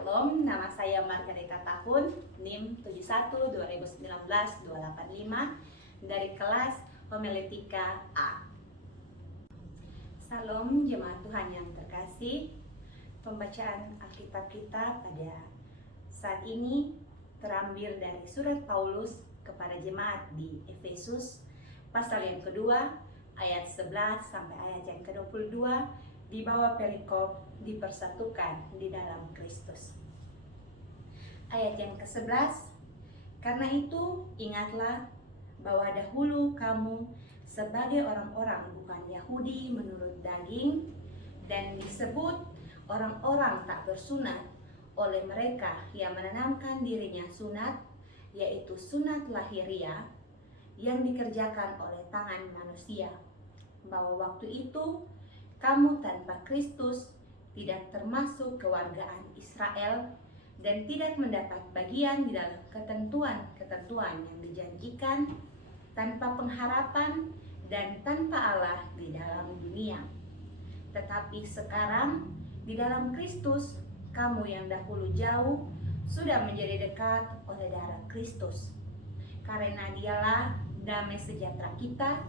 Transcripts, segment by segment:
Shalom, nama saya Margareta Tahun, NIM 71-2019-285 dari kelas Homiletika A. Salam jemaat Tuhan yang terkasih. Pembacaan Alkitab kita pada saat ini terambil dari surat Paulus kepada jemaat di Efesus, pasal yang kedua, ayat 11 sampai ayat yang ke-22, di bawah perikop dipersatukan di dalam Kristus. Ayat yang ke-11, karena itu ingatlah bahwa dahulu kamu sebagai orang-orang bukan Yahudi menurut daging dan disebut orang-orang tak bersunat oleh mereka yang menanamkan dirinya sunat, yaitu sunat lahiriah yang dikerjakan oleh tangan manusia, bahwa waktu itu kamu tanpa Kristus tidak termasuk kewargaan Israel dan tidak mendapat bagian di dalam ketentuan-ketentuan yang dijanjikan, tanpa pengharapan dan tanpa Allah di dalam dunia. Tetapi sekarang di dalam Kristus, kamu yang dahulu jauh sudah menjadi dekat oleh darah Kristus. Karena dialah damai sejahtera kita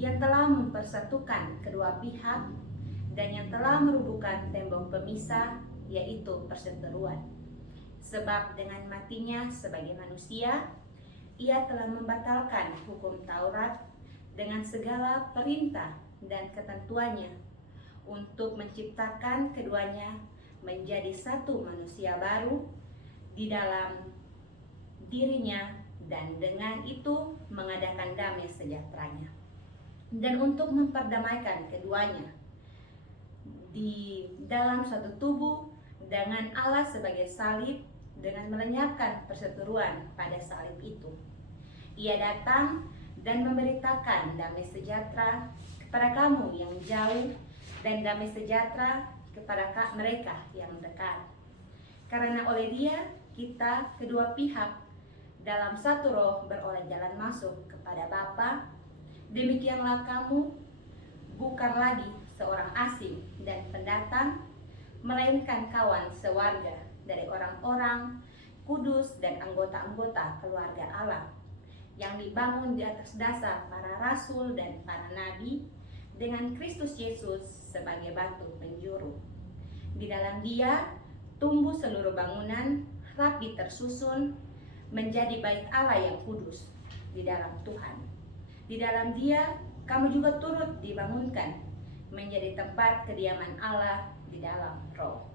yang telah mempersatukan kedua pihak dan yang telah merubuhkan tembok pemisah, yaitu perseteruan. Sebab dengan matinya sebagai manusia, ia telah membatalkan hukum Taurat dengan segala perintah dan ketentuannya untuk menciptakan keduanya menjadi satu manusia baru di dalam dirinya, dan dengan itu mengadakan damai sejahteranya, dan untuk memperdamaikan keduanya di dalam suatu tubuh dengan Allah sebagai salib, dengan melenyapkan perseteruan pada salib itu. Ia datang dan memberitakan damai sejahtera kepada kamu yang jauh dan damai sejahtera kepada mereka yang dekat. Karena oleh Dia kita kedua pihak dalam satu roh beroleh jalan masuk kepada Bapa. Demikianlah kamu bukan lagi seorang asing dan pendatang, melainkan kawan sewarga dari orang-orang kudus dan anggota-anggota keluarga Allah, yang dibangun di atas dasar para rasul dan para nabi, dengan Kristus Yesus sebagai batu penjuru. Di dalam Dia tumbuh seluruh bangunan rapi tersusun menjadi bait Allah yang kudus di dalam Tuhan. Di dalam Dia kamu juga turut dibangunkan menjadi tempat kediaman Allah di dalam Roh.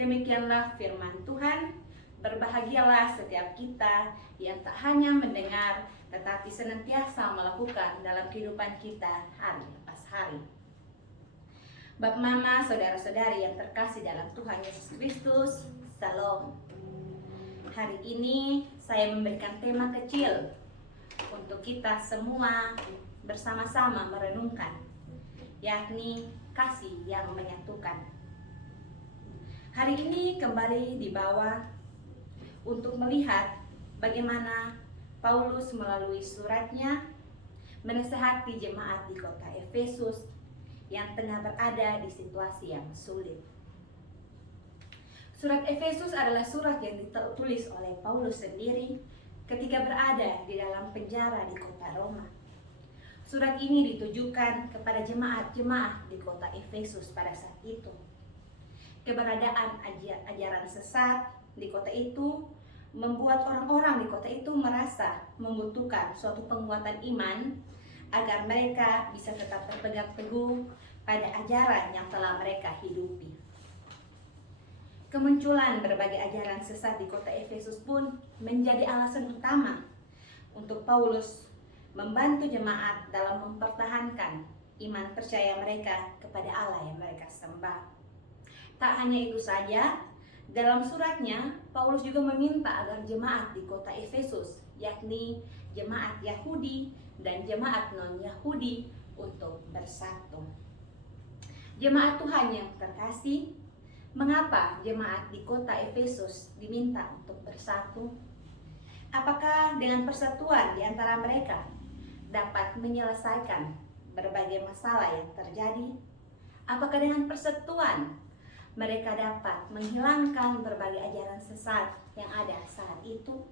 Demikianlah firman Tuhan. Berbahagialah setiap kita yang tak hanya mendengar, tetapi senantiasa melakukan dalam kehidupan kita hari lepas hari. Bapak, Mama, saudara-saudari yang terkasih dalam Tuhan Yesus Kristus, Salam. Hari ini saya memberikan tema kecil untuk kita semua bersama-sama merenungkan, yakni kasih yang menyatukan. Hari ini kembali dibawa untuk melihat bagaimana Paulus melalui suratnya menasihati jemaat di kota Efesus yang tengah berada di situasi yang sulit. Surat Efesus adalah surat yang ditulis oleh Paulus sendiri ketika berada di dalam penjara di kota Roma. Surat ini ditujukan kepada jemaat-jemaat di kota Efesus pada saat itu. Keberadaan ajaran sesat di kota itu membuat orang-orang di kota itu merasa membutuhkan suatu penguatan iman agar mereka bisa tetap berpegang teguh pada ajaran yang telah mereka hidupi. Kemunculan berbagai ajaran sesat di kota Efesus pun menjadi alasan utama untuk Paulus membantu jemaat dalam mempertahankan iman percaya mereka kepada Allah yang mereka sembah. Tak hanya itu saja, dalam suratnya Paulus juga meminta agar jemaat di kota Efesus, yakni jemaat Yahudi dan jemaat non-Yahudi, untuk bersatu. Jemaat Tuhan yang terkasih, mengapa jemaat di kota Efesus diminta untuk bersatu? Apakah dengan persatuan di antara mereka dapat menyelesaikan berbagai masalah yang terjadi? Apakah dengan persatuan mereka dapat menghilangkan berbagai ajaran sesat yang ada saat itu.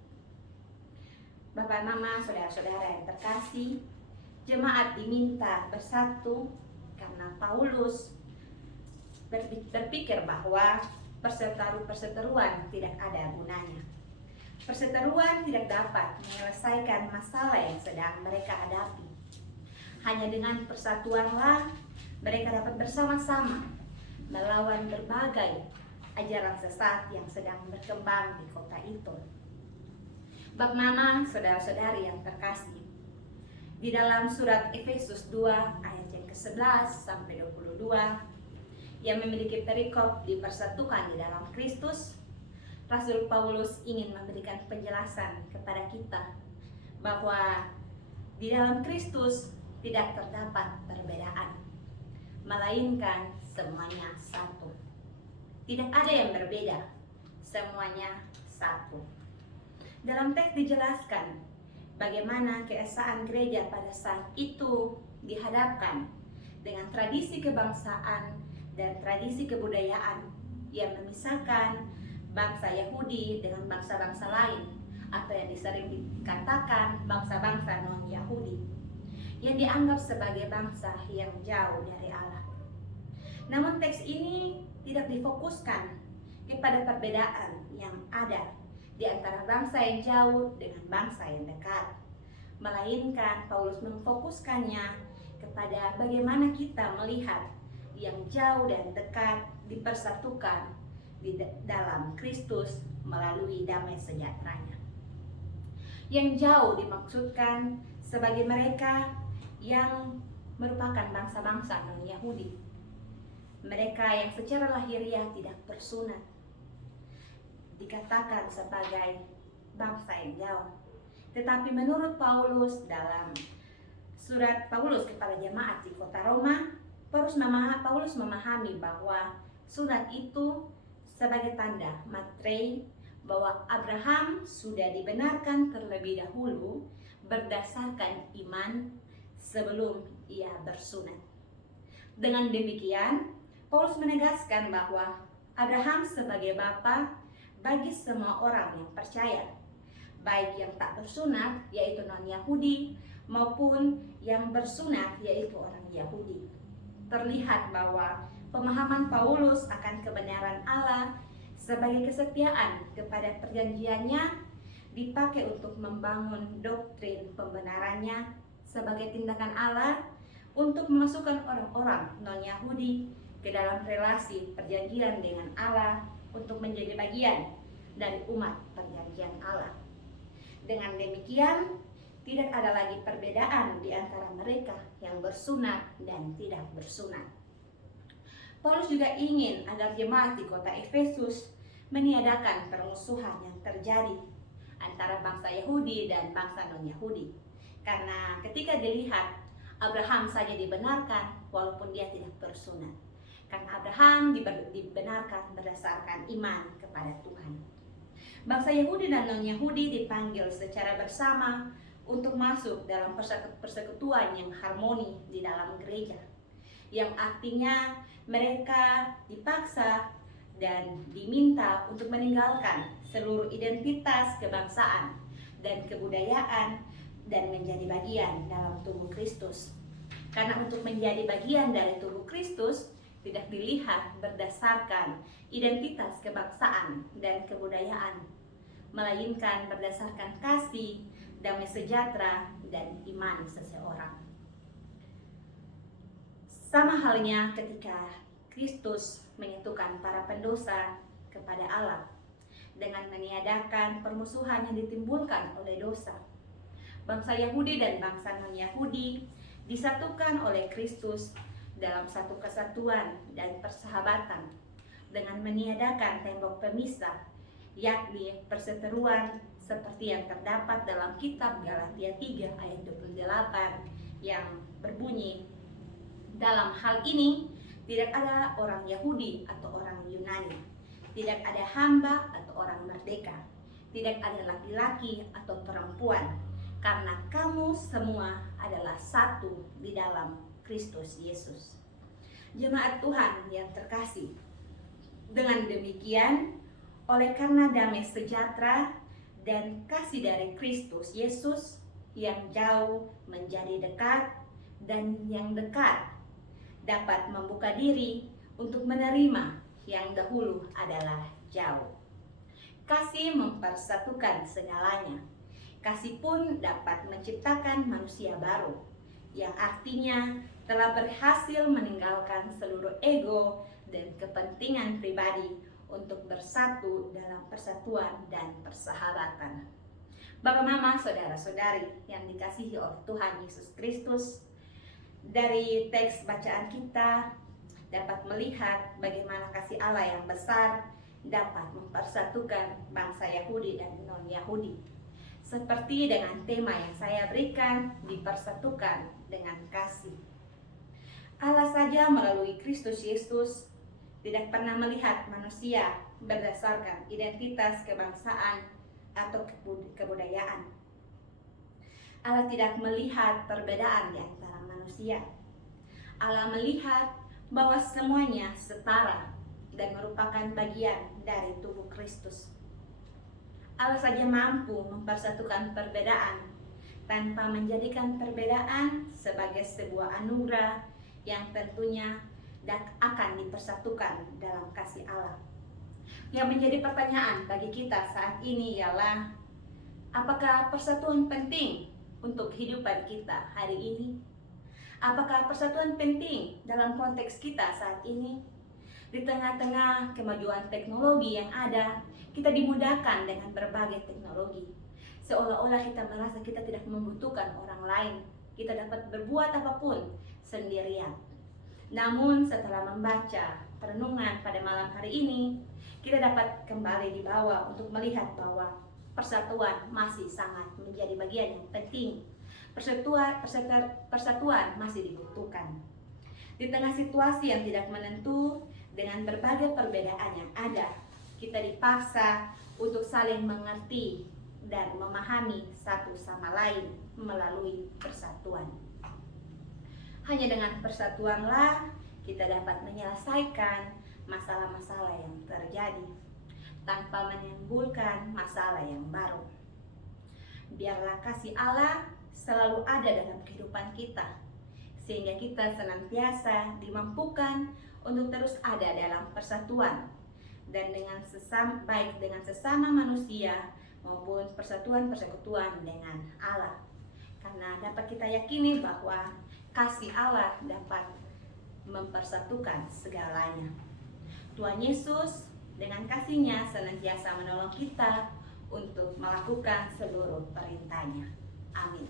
Bapak, Mama, saudara-saudara yang terkasih, jemaat diminta bersatu karena Paulus berpikir bahwa perseteruan tidak ada gunanya. Perseteruan tidak dapat menyelesaikan masalah yang sedang mereka hadapi. Hanya dengan persatuanlah mereka dapat bersama-sama melawan berbagai ajaran sesat yang sedang berkembang di kota itu. Bapak, Mama, saudara-saudari yang terkasih, di dalam surat Efesus 2 ayat yang ke-11 sampai 22 yang memiliki perikop dipersatukan di dalam Kristus, Rasul Paulus ingin memberikan penjelasan kepada kita bahwa di dalam Kristus tidak terdapat perbedaan, melainkan semuanya satu. Tidak ada yang berbeda, semuanya satu. Dalam teks dijelaskan bagaimana keesaan gereja pada saat itu dihadapkan dengan tradisi kebangsaan dan tradisi kebudayaan yang memisahkan bangsa Yahudi dengan bangsa-bangsa lain, atau yang sering dikatakan bangsa-bangsa non-Yahudi, yang dianggap sebagai bangsa yang jauh dari Allah. Namun teks ini tidak difokuskan kepada perbedaan yang ada di antara bangsa yang jauh dengan bangsa yang dekat, melainkan Paulus memfokuskannya kepada bagaimana kita melihat yang jauh dan dekat dipersatukan di dalam Kristus melalui damai sejahteranya. Yang jauh dimaksudkan sebagai mereka yang merupakan bangsa-bangsa non-Yahudi, mereka yang secara lahiriah tidak bersunat, dikatakan sebagai bangsa yang jauh. Tetapi menurut Paulus dalam surat Paulus kepada jemaat di kota Roma, Paulus memahami bahwa sunat itu sebagai tanda matrei bahwa Abraham sudah dibenarkan terlebih dahulu berdasarkan iman sebelum ia bersunat. Dengan demikian, Paulus menegaskan bahwa Abraham sebagai bapa bagi semua orang yang percaya, baik yang tak bersunat yaitu non-Yahudi maupun yang bersunat yaitu orang Yahudi. Terlihat bahwa pemahaman Paulus akan kebenaran Allah sebagai kesetiaan kepada perjanjiannya dipakai untuk membangun doktrin pembenarannya sebagai tindakan Allah untuk memasukkan orang-orang non-Yahudi ke dalam relasi perjanjian dengan Allah untuk menjadi bagian dari umat perjanjian Allah. Dengan demikian, tidak ada lagi perbedaan di antara mereka yang bersunat dan tidak bersunat. Paulus juga ingin agar jemaat di kota Efesus meniadakan permusuhan yang terjadi antara bangsa Yahudi dan bangsa non-Yahudi. Karena ketika dilihat Abraham saja dibenarkan walaupun dia tidak bersunat. Karena Abraham dibenarkan berdasarkan iman kepada Tuhan. Bangsa Yahudi dan non-Yahudi dipanggil secara bersama untuk masuk dalam persekutuan yang harmoni di dalam gereja. Yang artinya mereka dipaksa dan diminta untuk meninggalkan seluruh identitas kebangsaan dan kebudayaan dan menjadi bagian dalam tubuh Kristus. Karena untuk menjadi bagian dari tubuh Kristus tidak dilihat berdasarkan identitas kebangsaan dan kebudayaan, melainkan berdasarkan kasih, damai sejahtera, dan iman seseorang. Sama halnya ketika Kristus menyatukan para pendosa kepada Allah dengan meniadakan permusuhan yang ditimbulkan oleh dosa. Bangsa Yahudi dan bangsa non-Yahudi disatukan oleh Kristus dalam satu kesatuan dan persahabatan dengan meniadakan tembok pemisah, yakni perseteruan seperti yang terdapat dalam kitab Galatia 3 ayat 28 yang berbunyi, dalam hal ini tidak ada orang Yahudi atau orang Yunani, tidak ada hamba atau orang merdeka, tidak ada laki-laki atau perempuan, karena kamu semua adalah satu di dalam Kristus Yesus. Jemaat Tuhan yang terkasih, Dengan demikian, oleh karena damai sejahtera dan kasih dari Kristus Yesus, yang jauh menjadi dekat dan yang dekat dapat membuka diri untuk menerima yang dahulu adalah jauh. Kasih mempersatukan segalanya. Kasih pun dapat menciptakan manusia baru, yang artinya telah berhasil meninggalkan seluruh ego dan kepentingan pribadi untuk bersatu dalam persatuan dan persahabatan. Bapak, Mama, Saudara-saudari yang dikasihi oleh Tuhan Yesus Kristus, dari teks bacaan kita dapat melihat bagaimana kasih Allah yang besar dapat mempersatukan bangsa Yahudi dan non-Yahudi. Seperti dengan tema yang saya berikan, dipersatukan dengan kasih. Allah saja melalui Kristus Yesus tidak pernah melihat manusia berdasarkan identitas kebangsaan atau kebudayaan. Allah tidak melihat perbedaan di antara manusia. Allah melihat bahwa semuanya setara dan merupakan bagian dari tubuh Kristus. Allah saja mampu mempersatukan perbedaan tanpa menjadikan perbedaan sebagai sebuah anugerah yang tentunya akan dipersatukan dalam kasih Allah. Yang menjadi pertanyaan bagi kita saat ini ialah, apakah persatuan penting untuk kehidupan kita hari ini? Apakah persatuan penting dalam konteks kita saat ini? Di tengah-tengah kemajuan teknologi yang ada, kita dimudahkan dengan berbagai teknologi. Seolah-olah kita merasa kita tidak membutuhkan orang lain. Kita dapat berbuat apapun sendirian. Namun setelah membaca perenungan pada malam hari ini, kita dapat kembali dibawa untuk melihat bahwa persatuan masih sangat menjadi bagian yang penting. Persatuan masih dibutuhkan. Di tengah situasi yang tidak menentu, dengan berbagai perbedaan yang ada, kita dipaksa untuk saling mengerti dan memahami satu sama lain melalui persatuan. Hanya dengan persatuanlah kita dapat menyelesaikan masalah-masalah yang terjadi tanpa menimbulkan masalah yang baru. Biarlah kasih Allah selalu ada dalam kehidupan kita, sehingga kita senantiasa dimampukan untuk terus ada dalam persatuan dan dengan baik dengan sesama manusia maupun persekutuan dengan Allah. Karena dapat kita yakini bahwa kasih Allah dapat mempersatukan segalanya. Tuhan Yesus dengan kasih-Nya senantiasa menolong kita untuk melakukan seluruh perintah-Nya. Amin.